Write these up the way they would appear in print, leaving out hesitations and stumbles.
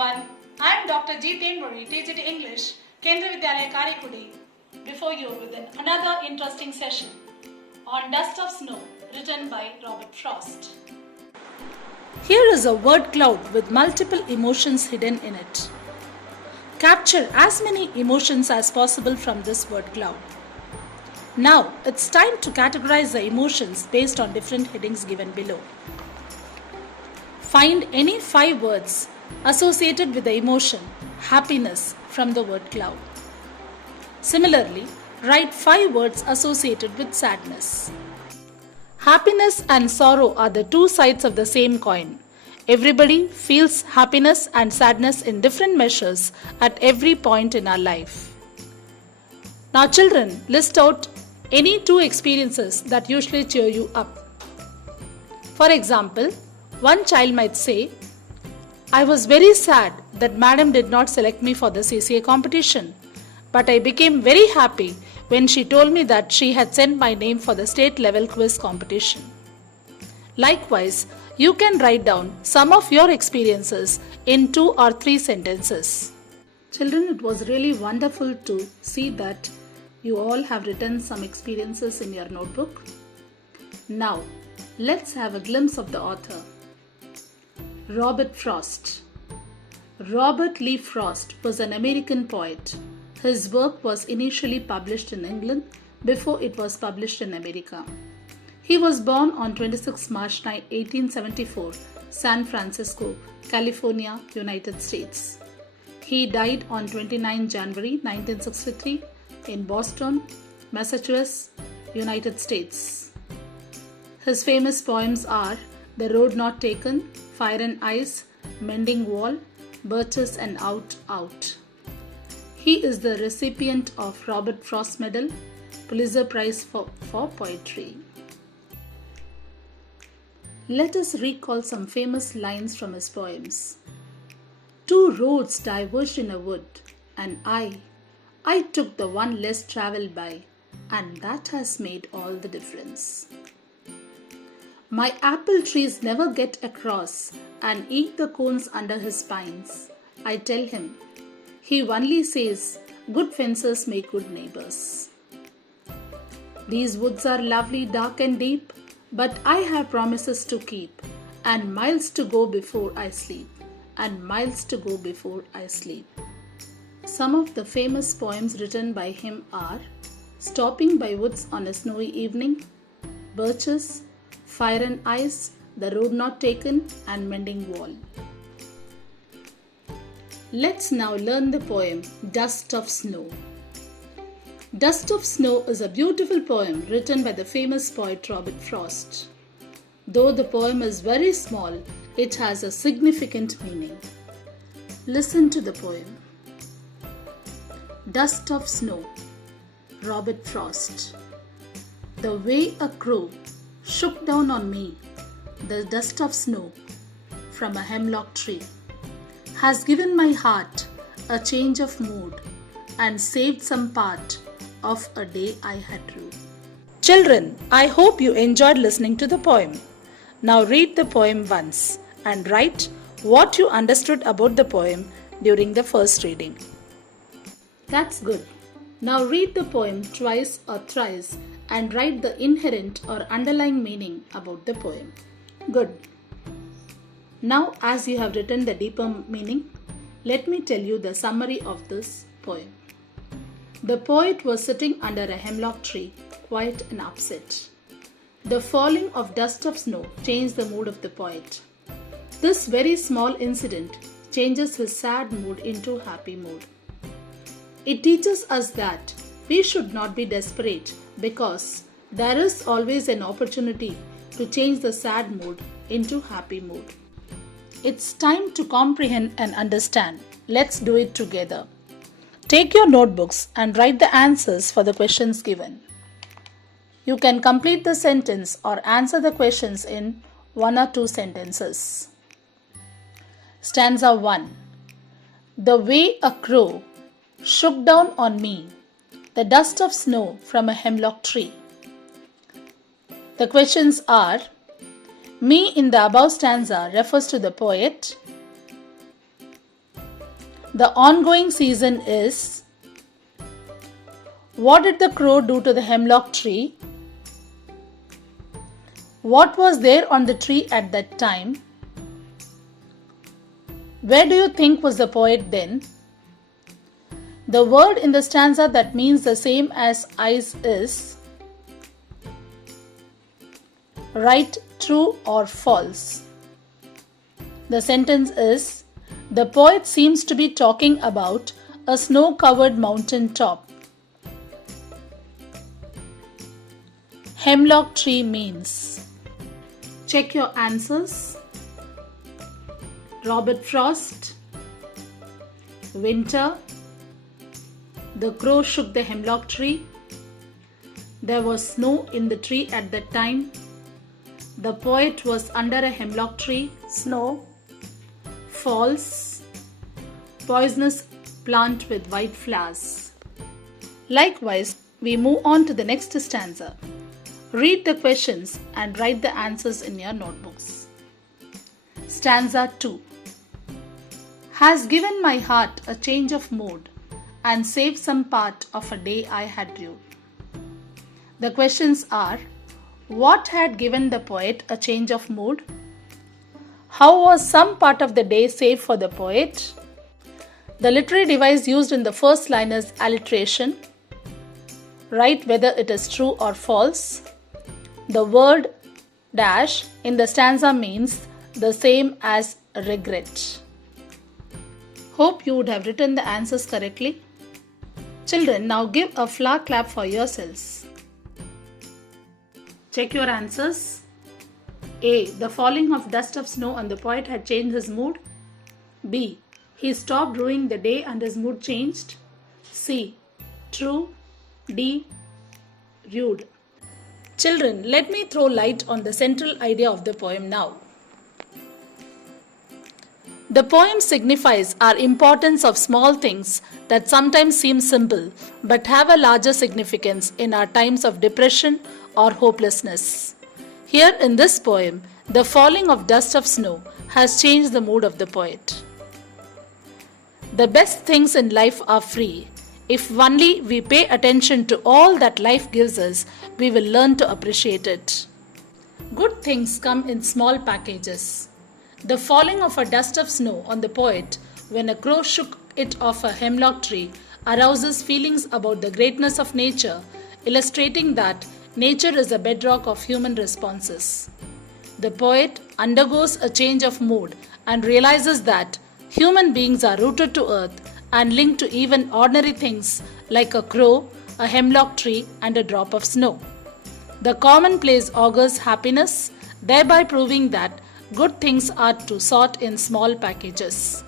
everyone. I am Dr. G. Thenmozhi, teacher to English, Kendriya Vidyalaya Karaikudi, before you with another interesting session on Dust of Snow, written by Robert Frost. Here is a word cloud with multiple emotions hidden in it. Capture as many emotions as possible from this word cloud. Now it's time to categorize the emotions based on different headings given below. Find any 5 words associated with the emotion happiness from the word cloud. Similarly, write 5 words associated with sadness. Happiness and sorrow are the 2 sides of the same coin. Everybody feels happiness and sadness in different measures at every point in our life. Now children, list out any 2 experiences that usually cheer you up. For example, one child might say, I was very sad that madam did not select me for the CCA competition, but I became very happy when she told me that she had sent my name for the state level quiz competition. Likewise, you can write down some of your experiences in 2 or 3 sentences. Children, it was really wonderful to see that you all have written some experiences in your notebook. Now, let's have a glimpse of the author. Robert Frost. Robert Lee Frost was an American poet. His work was initially published in England before it was published in America. He was born on 26 March 1874, San Francisco, California, United States. He died on 29 January 1963 in Boston, Massachusetts, United States. His famous poems are The Road Not Taken, Fire and Ice, Mending Wall, Birches and Out, Out. He is the recipient of Robert Frost Medal, Pulitzer Prize for Poetry. Let us recall some famous lines from his poems. 2 roads diverged in a wood, and I took the one less travelled by, and that has made all the difference. My apple trees never get across and eat the cones under his pines. I tell him, he only says, good fences make good neighbors. These woods are lovely, dark and deep, but I have promises to keep, and miles to go before I sleep, and miles to go before I sleep. Some of the famous poems written by him are Stopping by Woods on a Snowy Evening, Birches, Fire and Ice, The Road Not Taken, and Mending Wall. Let's now learn the poem Dust of Snow. Dust of Snow is a beautiful poem written by the famous poet Robert Frost. Though the poem is very small, it has a significant meaning. Listen to the poem. Dust of Snow, Robert Frost. The way a crow shook down on me the dust of snow from a hemlock tree has given my heart a change of mood and saved some part of a day I had rue. Children, I hope you enjoyed listening to the poem. Now read the poem once and write what you understood about the poem during the first reading. That's good. Now read the poem twice or thrice and write the inherent or underlying meaning about the poem. Good. Now, as you have written the deeper meaning, let me tell you the summary of this poem. The poet was sitting under a hemlock tree, quiet and upset. The falling of dust of snow changed the mood of the poet. This very small incident changes his sad mood into happy mood. It teaches us that we should not be desperate because there is always an opportunity to change the sad mood into happy mood. It's time to comprehend and understand. Let's do it together. Take your notebooks and write the answers for the questions given. You can complete the sentence or answer the questions in 1 or 2 sentences. Stanza 1. The way a crow shook down on me the dust of snow from a hemlock tree. The questions are, me in the above stanza refers to the poet. The ongoing season is. What did the crow do to the hemlock tree? What was there on the tree at that time? Where do you think was the poet then? The word in the stanza that means the same as eyes is. Right, true or false? The sentence is, the poet seems to be talking about a snow-covered mountain top. Hemlock tree means. Check your answers. Robert Frost. Winter. The crow shook the hemlock tree. There was snow in the tree at that time. The poet was under a hemlock tree. Snow. False. Poisonous plant with white flowers. Likewise, we move on to the next stanza. Read the questions and write the answers in your notebooks. Stanza 2. Has given my heart a change of mood and saved some part of a day I had rued. The questions are, what had given the poet a change of mood? How was some part of the day saved for the poet? The literary device used in the first line is alliteration. Write whether it is true or false. The word dash in the stanza means the same as regret. Hope you would have written the answers correctly. Children, now give a flower clap for yourselves. Check your answers. A. The falling of dust of snow on the poet had changed his mood. B. He stopped ruining the day and his mood changed. C. True. D. Rude. Children, let me throw light on the central idea of the poem now. The poem signifies our importance of small things that sometimes seem simple but have a larger significance in our times of depression or hopelessness. Here in this poem, the falling of dust of snow has changed the mood of the poet. The best things in life are free. If only we pay attention to all that life gives us, we will learn to appreciate it. Good things come in small packages. The falling of a dust of snow on the poet when a crow shook it off a hemlock tree arouses feelings about the greatness of nature, illustrating that nature is the bedrock of human responses. The poet undergoes a change of mood and realizes that human beings are rooted to earth and linked to even ordinary things like a crow, a hemlock tree, and a drop of snow. The commonplace augurs happiness, thereby proving that good things are to sort in small packages.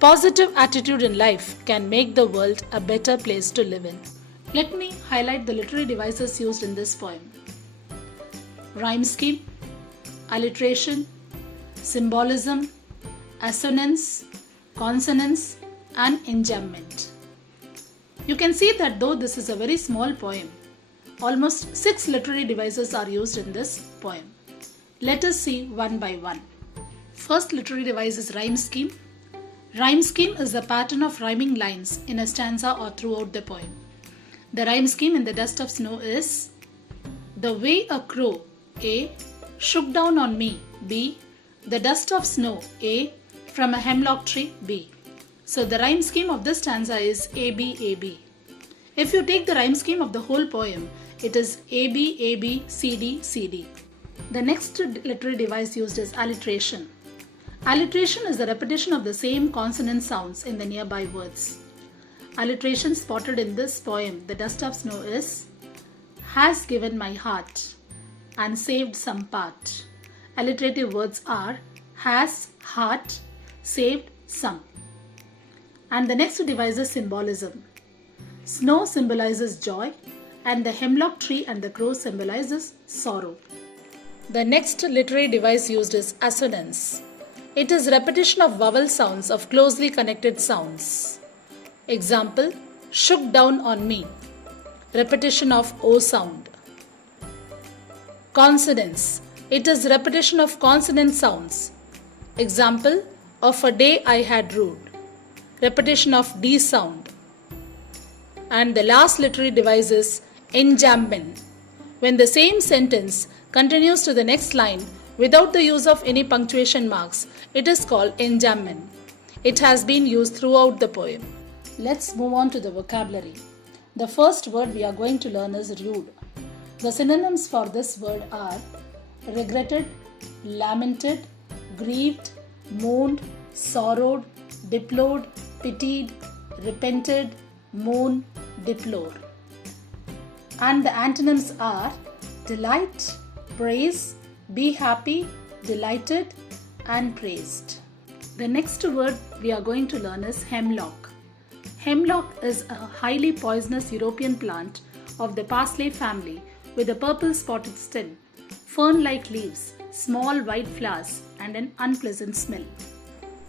Positive attitude in life can make the world a better place to live in. Let me highlight the literary devices used in this poem. Rhyme scheme, alliteration, symbolism, assonance, consonance, and enjambment. You can see that though this is a very small poem, almost 6 literary devices are used in this poem. Let us see one by one. First literary device is rhyme scheme. Rhyme scheme is the pattern of rhyming lines in a stanza or throughout the poem. The rhyme scheme in the dust of snow is: the way a crow, A, shook down on me, B, the dust of snow, A, from a hemlock tree, B. So the rhyme scheme of this stanza is AB, AB. If you take the rhyme scheme of the whole poem, it is AB, AB, CD, CD. The next literary device used is alliteration. Alliteration is the repetition of the same consonant sounds in the nearby words. Alliteration spotted in this poem, The Dust of Snow, is: has given my heart and saved some part. Alliterative words are has, heart, saved, some. And the next device is symbolism. Snow symbolizes joy and the hemlock tree and the crow symbolizes sorrow. The next literary device used is assonance. It is repetition of vowel sounds of closely connected sounds. Example, shook down on me. Repetition of O sound. Consonance. It is repetition of consonant sounds. Example, of a day I had rued. repetition of D sound. And the last literary device is enjambment, when the same sentence continues to the next line without the use of any punctuation marks. It is called enjambment. It has been used throughout the poem. Let's move on to the vocabulary. The first word we are going to learn is rude. The synonyms for this word are regretted, lamented, grieved, mourned, sorrowed, deplored, pitied, repented, mourn, deplore. And the antonyms are delight, praise, be happy, delighted, and praised. The next word we are going to learn is hemlock. Hemlock is a highly poisonous European plant of the parsley family with a purple spotted stem, fern-like leaves, small white flowers, and an unpleasant smell.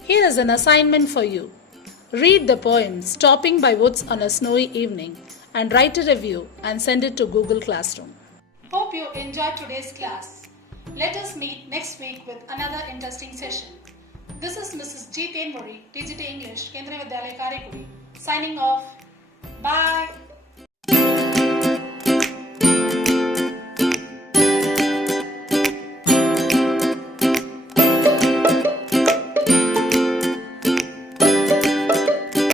Here is an assignment for you. Read the poem Stopping by Woods on a Snowy Evening and write a review and send it to Google Classroom. Hope you enjoyed today's class. Let us meet next week with another interesting session. This is Mrs. G. Thenmozhi, TGT English, Kendriya Vidyalaya, Karaikudi, signing off. Bye.